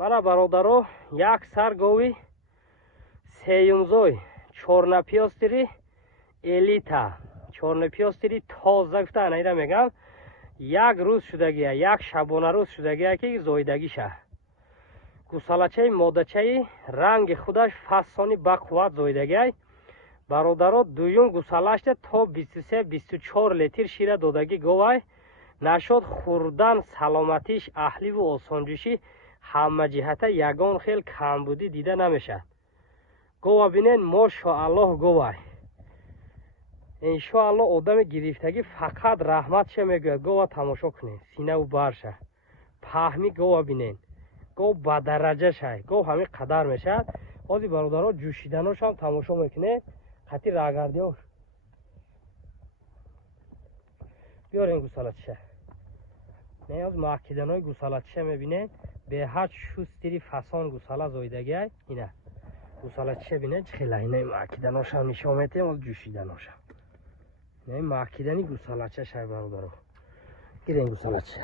Mana бародаро, як сар гови сеюмзой чорнопёстири элита, чорнопёстири тоза гуфтан айда мегам, як рӯз шудагия, як шабона рӯз шудагия ки зоидагиша. Гусалачаи модачаи ранги худаш фасони бақувват зоидагиай. бародаро дуюм гусалашта то 23-24 литр шира додаги говай. Нашод хурдан саломатиш аҳливу осонҷӯшӣ ҳама ҷиҳата ягон хел камбудӣ дида намешад. гова бинен мошоаллоҳ говай. иншоаллоҳ одами гирифтагӣ фақат раҳматша мегӯяд. гова тамошо кунед, синаву барша паҳми гова бинен. гов ба дараҷашай, гов ҳамин қадар мешавад. ҳозир бародаро ҷӯшиданошам тамошо мекунед. хати рагардиёш биёрен гусалачиша. не аз маъкиданои гусалачиша мебинед. беҳад шустири фасон гусала зоидагиай. ина гусалачиша бинед чӣ хела. ина маъкиданошам нишон метем. оз ҷӯшиданошам не маъкидани гусалачашай бародаро. гирен гусалачиша.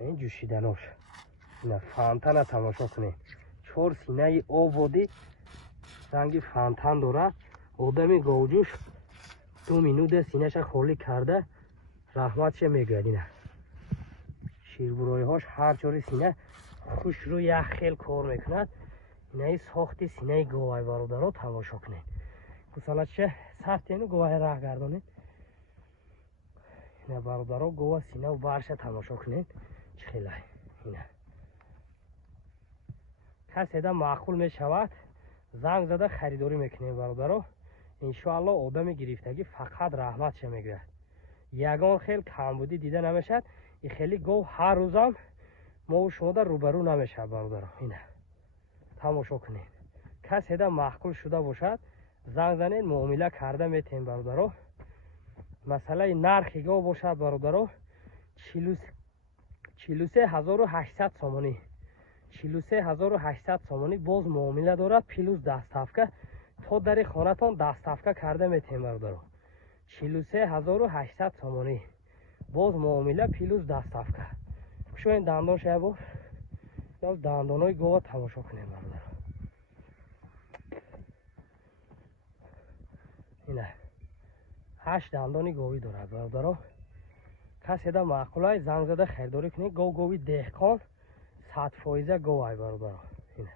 не ҷӯшиданош. ина фонтана тамошо кунед. 4 синаи ободи ранги фонтан дорад. одами говҷӯш 2 минута синаша холӣ карда раҳматша мегӯяд. ина ширбуроиҳош ҳар ҷори сина хушрӯ як хел кор мекунад. инаи сохти синаи говай бародаро тамошо кунед. гусалачиша сартену говай раҳ гардонед. ина бародаро гова синаву барша тамошо кунед чӣ хелай. ина каседа маъқул мешавад занг зада харидорӣ мекунем бародаро. иншоаллоҳ одами гирифтагӣ фақат раҳматша мегӯяд. ягон хел камбудӣ дида намешавад. и хели гов ҳар рӯзам мову шумода рӯбарӯ намешавад бародаро. ина тамошо кунед. каседа маъқул шуда бошад занг занед, муомила карда метем бародаро. масъалаи нархи гов бошад бародаро 43800 сомонӣ. 43800 сомонӣ боз муомила дорад. плюс даставка то дари хонатон даставка карда метем бародаро. 43800 сомонӣ боз муомила плюс даставка. кушоен дандон шаябор. аз дандонои гова тамошо кунем бародаро. ина 8 дандони говӣ дорад бародаро. каседа маъқулай занг зада харидорӣ кунед. гови деҳқон 100% говай бародаро. ина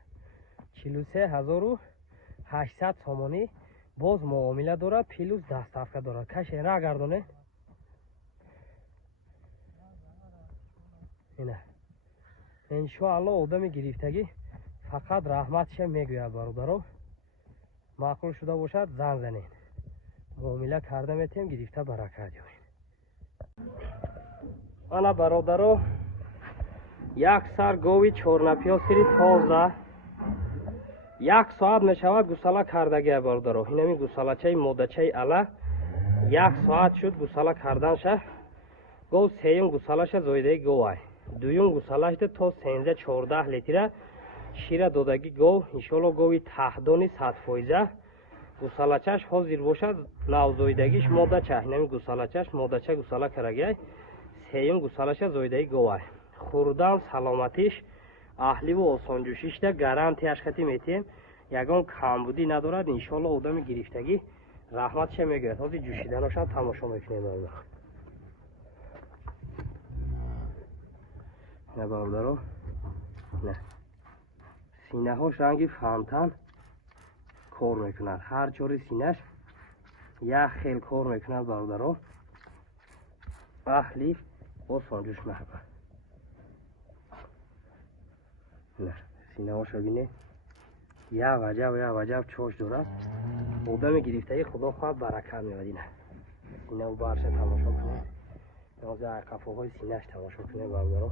43800 сомонӣ боз муомила дорад плюс даставка дорад. кашен раҳ гардонед. ина иншоаллоҳ одами гирифтагӣ фақат раҳматша мегӯяд бародаро. маъқул шуда бошад занг занед, муомила карда метем, гирифта баракат ёред. мана бародаро як сар гови чорнопёстири тоза 1 соат мешавад гусала кардагия бародаро. инами гусалачаи модачаи ала 1 соат шуд гусала карданша. гов сеюм гусалаша зоидаи говай. дуюм гусалашда то 13-14 литра шира додаги гов. иншоаллоҳ гови таҳдони 100%. гусалачаш ҳозир бошад навзоидагиш модача. инами гусалачаш модача гусала карагиай. сеюм гусалаша зоидаи говай. хурдан саломатиш аҳливу осонҷӯшишда гарантияш хати метем. ягон камбудӣ надорад. иншоаллоҳ одами гирифтагӣ раҳматша мегӯяд. ҳозир ҷӯшиданошам тамошо мекунем бародаро. ина бародаро ина синаҳош ранги фонтан кор мекунад. ҳар ҷори синаш як хел кор мекунад бародаро. аҳли осонҷӯш маҳаббат. ина синаҳоша бинед. як аҷаб чош дорад. одами гирифтагӣ худо хоҳад баракат меёрад. ина синаву барша тамошо кунед. ҳозир қафоҳои синаш тамошо кунед бародаро.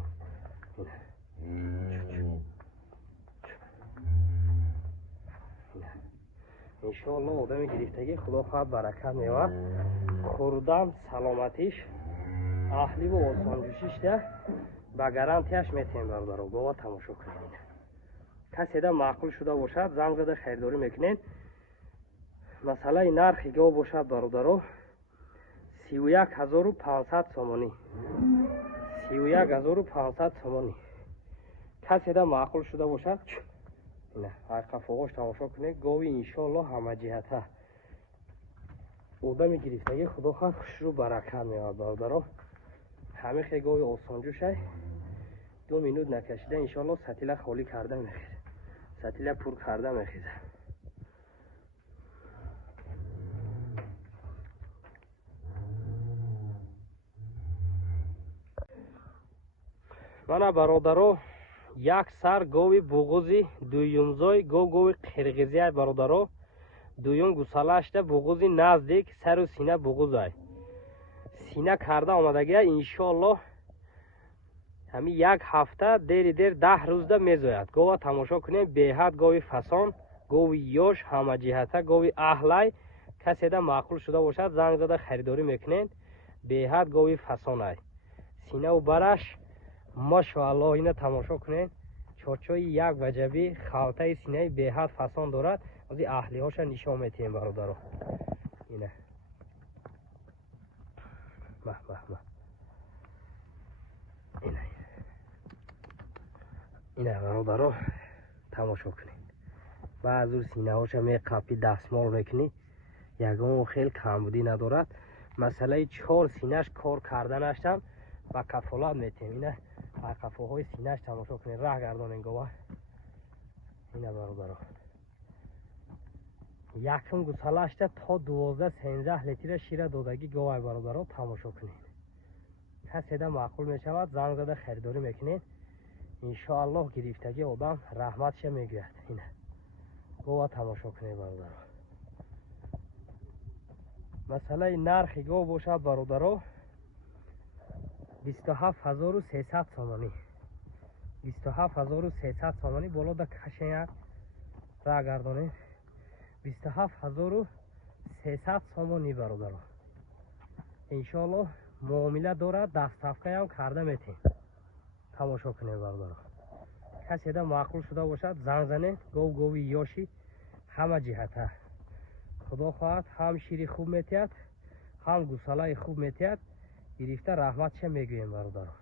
иншоаллоҳ одами гирифтагӣ худо хоҳад баракат меёрад. хурдан саломатиш аҳливу осонҷӯшишда ба гарантияш метем бародаро. гова тамошо кунед. каседа маъқул шуда бошад занг зада харидорӣ мекунед. масъалаи нархи гов бошад бародаро 31500 сомонӣ. 31500 сомонӣ. каседа маъқул шуда бошад. ина айқафоғош тамошо кунед. гови иншоалло ҳамаҷиҳата одами гирифтагӣ худо ха хушрӯ баракат меояд бародаро. ҳамихе гови осонҷӯшай 2 минут накашида иншоалло сатила холӣ карда мехезад. сатила пур карда мехезад. мана бародаро як сар гови буғузи дуюмзой гови қирғизия бародаро. дуюм гусалашда буғузи наздик сару сина буғузай. сина карда омадагия иншоалло ҳами як ҳафта дери дер 10 рӯзда мезояд. гова тамошо кунем. беҳад гови фасон, гови ёш, ҳамаҷиҳата, гови аҳлай. каседа маъқул шуда бошад занг зада харидорӣ мекунед. беҳад гови фасонай. синаву бараш машоалло ина тамошо кунед. чочои як ваҷаби халтаи синаи беҳад фасон дорад. ози аҳлиҳоша нишон метиҳем бародаро. ина ина бародаро тамошо кунед. баъзу синаҳоша меқапӣ дастмол мекунӣ. ягон хел камбудӣ надорад. масъалаи 4 синаш кор карда наштам ба кафолат метиҳем. ина айқафоҳои синаш тамошо кунед. раҳ гардонен гова. ина бародаро якум гусалашта то 12-13 литра шира додагӣ говай бародаро. тамошо кунед. каседа маъқул мешавад занг зада харидорӣ мекунед. иншоалло гирифтаги одам раҳматша мегӯяд. ина гова тамошо кунед бародаро. масъалаи нархи гов бошад бародаро 27300 сомонӣ. 27300 сомонӣ болода кашаяк раҳ гардонед. 27300 сомонӣ бародаро. иншоалло муомила дорад. дастафкаям карда метиҳем. тамошо кунед бародаро. каседа маъқул шуда бошад занг занед. гови ёши ҳама ҷиҳата худо хоҳад ҳам шири хуб метиҳад ҳам гусалаи хуб метиҳад. гирифта раҳматша мегӯем бародаро.